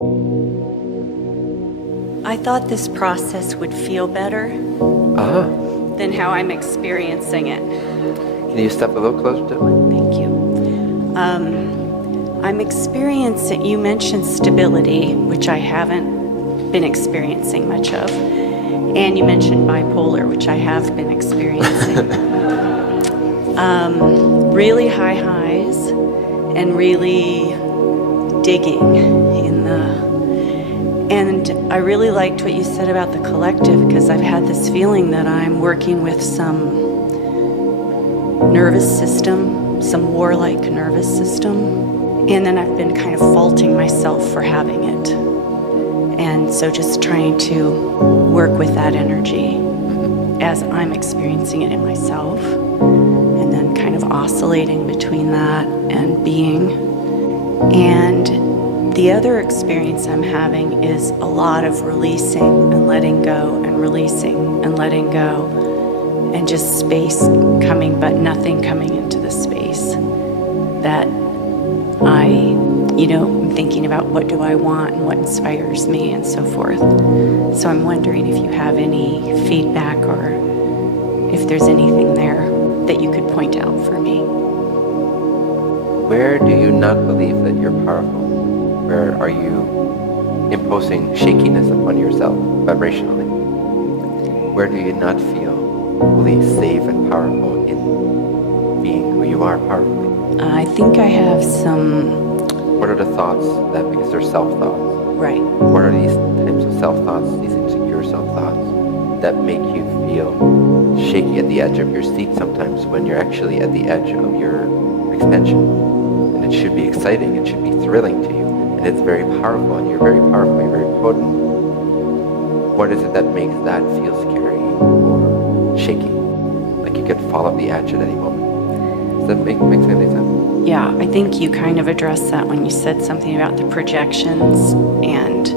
I thought this process would feel better Ah, than how I'm experiencing it. can you step a little closer to me? Thank you. I'm experiencing, you mentioned stability, which I haven't been experiencing much of. And you mentioned bipolar, which I have been experiencing. Really high highs and really digging in the. And I really liked what you said about the collective, because I've had this feeling that I'm working with some nervous system, some warlike nervous system. And then I've been kind of faulting myself for having it. And so just trying to work with that energy as I'm experiencing it in myself. And then kind of oscillating between that and being. And the other experience I'm having is a lot of releasing and letting go and releasing and letting go, and just space coming, but nothing coming into the space that I'm thinking about what do I want and what inspires me and so forth. So I'm wondering if you have any feedback or if there's anything there that you could point out for me. Where do you not believe that you're powerful? Where are you imposing shakiness upon yourself vibrationally? Where do you not feel fully safe and powerful in being who you are powerfully? I think I have some. What are the thoughts that, because they're self-thoughts, Right. what are these types of self-thoughts, these insecure self-thoughts that make you feel shaky at the edge of your seat sometimes when you're actually at the edge of your expansion? And it should be exciting, it should be thrilling to you. And it's very powerful, and you're very powerful, you're very potent. What is it that makes that feel scary or shaky? Like you could fall off the edge at any moment. Does that make any sense? Yeah, I think you kind of addressed that when you said something about the projections, and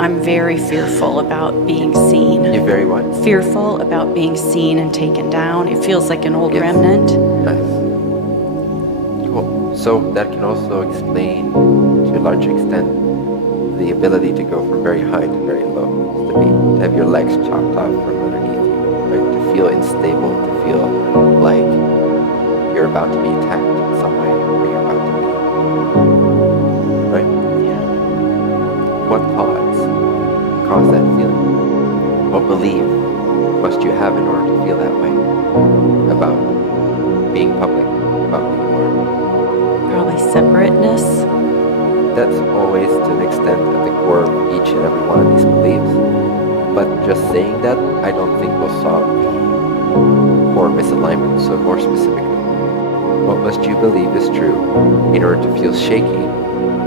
I'm very fearful about being seen. You're very what? Fearful about being seen and taken down. It feels like an old remnant. Nice. Cool. So that can also explain, to a large extent, the ability to go from very high to very low. To have your legs chopped off from underneath you, right? To feel unstable, to feel like you're about to be attacked in some way, or you're about to be, right? Yeah. What thoughts cause that feeling? What belief must you have in order to feel that way about being public, about who you are? Probably separateness. That's always to an extent at the core of each and every one of these beliefs. But just saying that, I don't think will solve the core misalignment. So more specifically, what must you believe is true in order to feel shaky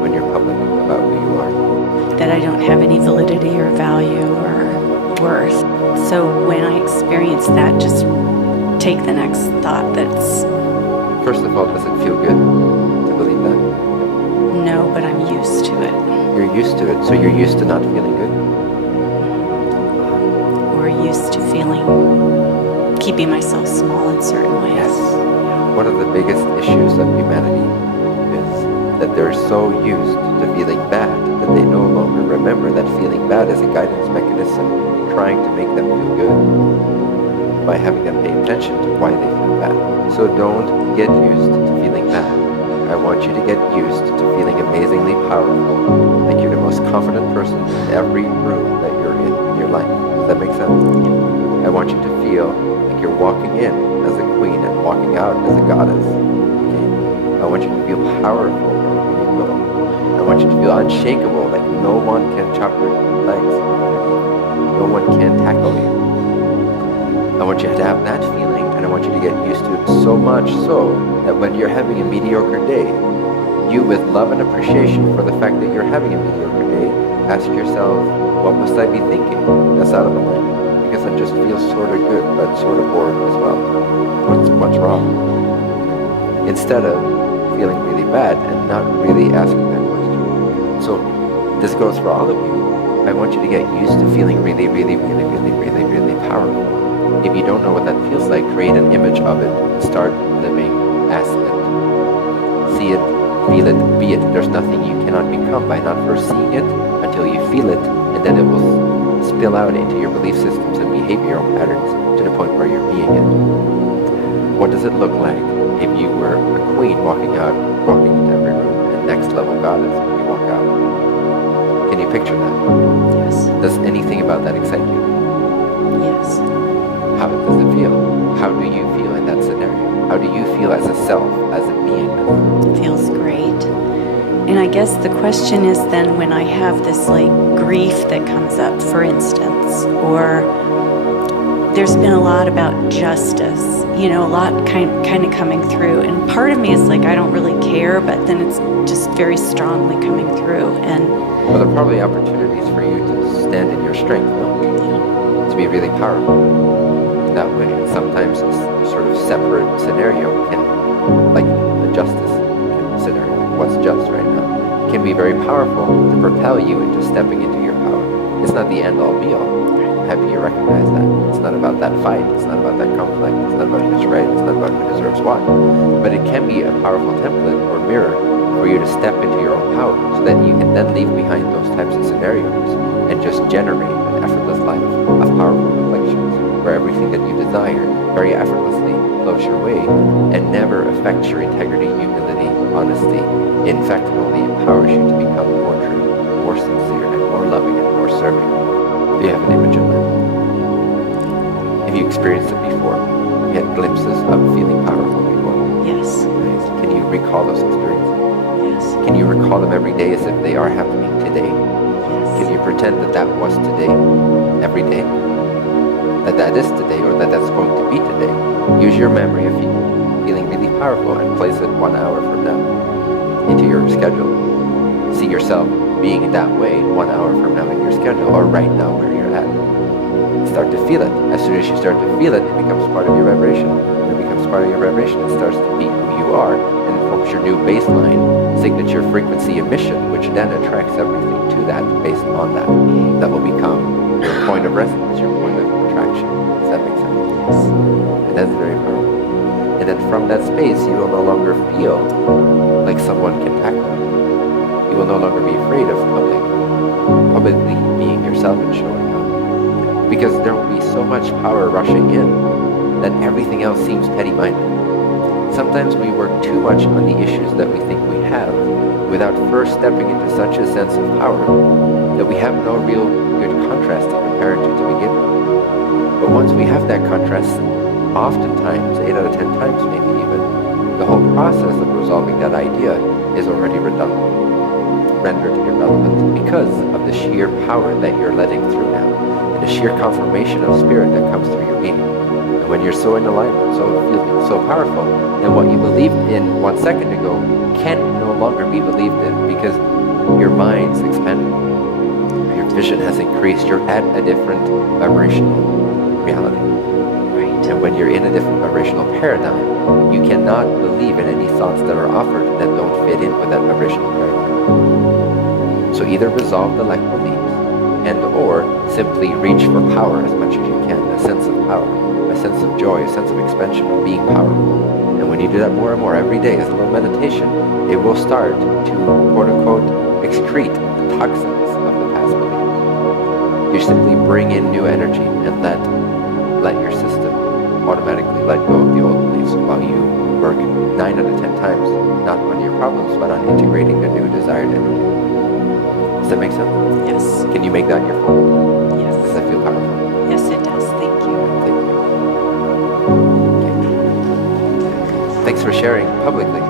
when you're public about who you are? That I don't have any validity or value or worth. So when I experience that, just take the next thought that's, First of all, does it feel good to believe that? no, but I'm used to it. You're used to it, so you're used to not feeling good? Or used to keeping myself small in certain ways. Yes. One of the biggest issues of humanity is that they're so used to feeling bad that they no longer remember that feeling bad is a guidance mechanism trying to make them feel good by having them pay attention to why they feel bad. So don't get used to feeling bad. I want you to get used to feeling amazingly powerful, like you're the most confident person in every room that you're in your life. Does that make sense? I want you to feel like you're walking in as a queen and walking out as a goddess. Okay? I want you to feel powerful wherever you go. I want you to feel unshakable, like no one can chop your legs. No one can tackle you. I want you to have that feeling, and I want you to get used to it so much so that when you're having a mediocre day, you, with love and appreciation for the fact that you're having a mediocre day, ask yourself, what must I be thinking that's out of alignment? Because I just feel sort of good, but sort of bored as well. What's wrong? Instead of feeling really bad and not really asking that question. So this goes for all of you. I want you to get used to feeling really, really, really, really, really, really powerful. If you don't know what that feels like, create an image of it. Start living as it. See it, feel it, be it. There's nothing you cannot cannot become by not first seeing it until you feel it, and then it will spill out into your belief systems and behavioral patterns to the point where you're being it. What does it look like if you were a queen walking into every room, and next level goddess when you walk out? Can you picture that? Yes. Does anything about that excite you? Yes. How does it feel? How do you feel in that scenario? How do you feel as a self, as a beingness? It feels great. And I guess the question is then when I have this like grief that comes up, for instance, or there's been a lot about justice, a lot kind of coming through. And part of me is like, I don't really care, but then it's just very strongly coming through. And Well, there are probably opportunities for you to stand in your strength, no? To be really powerful in that way. And sometimes this sort of separate scenario can, like a justice scenario, what's just right now, can be very powerful to propel you into stepping into your power. It's not the end all be all. I'm happy you recognize that. It's not about that fight. It's not about that conflict. It's not about who's right. It's not about who deserves what. But it can be a powerful template or mirror for you to step into your own power so that you can then leave behind those types of scenarios and just generate an effortless life of powerful reflections where everything that you desire very effortlessly flows your way and never affects your integrity, humility, honesty. In fact, it only empowers you to become more true, more sincere, and more loving and more serving. Do you have an image of that? Have you experienced it before? Have you had glimpses of feeling powerful before? yes, Nice. Can you recall those experiences? yes, Can you recall them every day as if they are happening today? Can yes, you pretend that that was today, every day? That that is today, or that that's going to be today? Use your memory of feeling really powerful and place it 1 hour from now into your schedule. See yourself being in that way 1 hour from now in your schedule, or right now where you're at. Start to feel it. As soon as you start to feel it, it becomes part of your vibration. When it becomes part of your vibration, it starts to be who you are, and it forms your new baseline, signature frequency emission, which then attracts everything to that based on that. That will become your point of resonance, your point of attraction. Does that make sense? yes. And that's very powerful. And then from that space, you will no longer feel like someone can tackle you. You will no longer be afraid of publicly being yourself and showing up. Because there will be so much power rushing in that everything else seems petty-minded. Sometimes we work too much on the issues that we think we have without first stepping into such a sense of power that we have no real good contrast to compare it to begin with. But once we have that contrast, oftentimes, 8 out of 10 times maybe even, the whole process of resolving that idea is already redundant, rendered irrelevant, because of the sheer power that you're letting through now, and the sheer confirmation of spirit that comes through your being. And when you're so in alignment, so feeling so powerful, then what you believed in 1 second ago can no longer be believed in because your mind's expanded. Your vision has increased. You're at a different vibrational reality. Right. And when you're in a different vibrational paradigm, you cannot believe in any thoughts that are offered that don't fit in with that vibrational paradigm. So either resolve the lack beliefs and or simply reach for power as much as you can, a sense of power, a sense of joy, a sense of expansion, of being powerful. And when you do that more and more every day as a little meditation, it will start to, quote unquote, excrete the toxins of the past beliefs. You simply bring in new energy and let your system automatically let go of the old beliefs while you work 9 out of 10 times, not on your problems, but on integrating the new desired energy. Does that make sense? Yes. Can you make that your phone? Does Yes. that feel powerful? Yes, it does. Thank you. Thank you. Okay. Thanks for sharing publicly.